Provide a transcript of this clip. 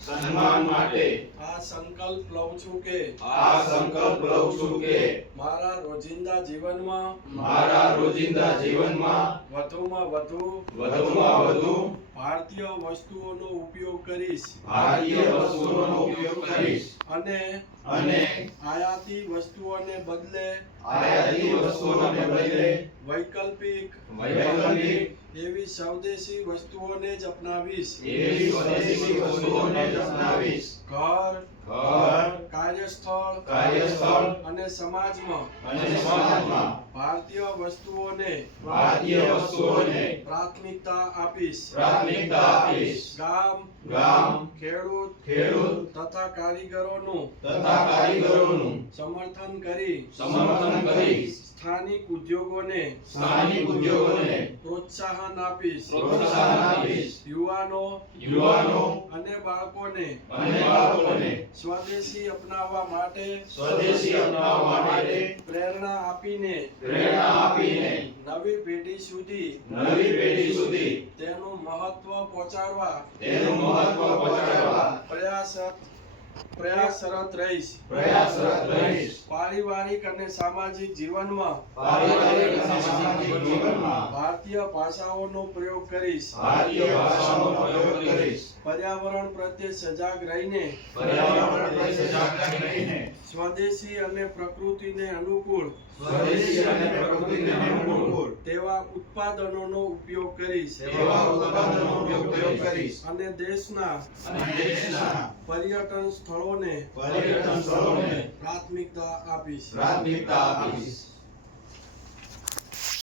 સન્માન માટે આ સંકલ્પ લઉં છું કે આ સંકલ્પ લઉં છું કે મારા રોજિંદા જીવનમાં મારા રોજિંદા જીવનમાં વધુમાં વધુ વધુમાં વધુ ભારતીય વસ્તુઓનો ઉપયોગ કરીશ. ભારતીય વસ્તુઓનો ઉપયોગ કરીશ. અને અને આયાતી વસ્તુઓને બદલે આયાતી વસ્તુઓને બદલે વૈકલ્પિક વૈકલ્પિક એવી સ્વદેશી વસ્તુઓને જ અપનાવીશ. એવી સ્વદેશી વસ્તુઓને જ અપનાવીશ. ઘર ઘર કાર્યસ્થળ કાર્યસ્થળ અને સમાજમાં. અને સમાજમાં. ભારતીય વસ્તુઓને ભારતીય વસ્તુઓને પ્રાથમિકતા આપીશ. પ્રાથમિકતા આપીશ. ગામ ગામ ખેડૂત ખેડૂત તથા કારીગરોનું તથા કારીગરોનું સમર્થન કરી. સમર્થન કરી. સ્થાનિક ઉદ્યોગોને સ્થાનિક ઉદ્યોગોને પ્રોત્સાહન આપીશ. પ્રોત્સાહન આપીશ. યુવાનો યુવાનો અને બાળકોને અને બાળકોને સ્વદેશી અપનાવવા માટે સ્વદેશી અપનાવવા માટે પ્રેરણા આપીને પ્રેરણા આપીને નવી પેઢી સુધી નવી પેઢી સુધી તેનું મહત્વ પહોંચાડવા તેનું મહત્વ પહોંચાડવા પ્રયાસરત પ્રયાસરત રહીશ. પ્રયાસરત રહીશ. પારિવારિક અને સામાજિક જીવનમાં પારિવારિક અને સામાજિક જીવનમાં ભારતીય ભાષાઓનો પ્રયોગ કરીશ. ભારતીય ભાષાઓનો પ્રયોગ કરીશ. પર્યાવરણ પ્રત્યે સજાગ રહીને પર્યાવરણ પ્રત્યે સજાગ રહીને સ્વદેશી અને પ્રકૃતિને અનુકૂળ સ્વદેશી અને પ્રકૃતિને અનુકૂળ તેવા ઉત્પાદનોનો ઉપયોગ કરીશ. તેવા ઉત્પાદનોનો ઉપયોગ કરીશ. અને દેશના અને દેશના પર્યટન સ્થળોને પર્યટન સ્થળોને પ્રાથમિકતા આપીશ. પ્રાથમિકતા આપીશ.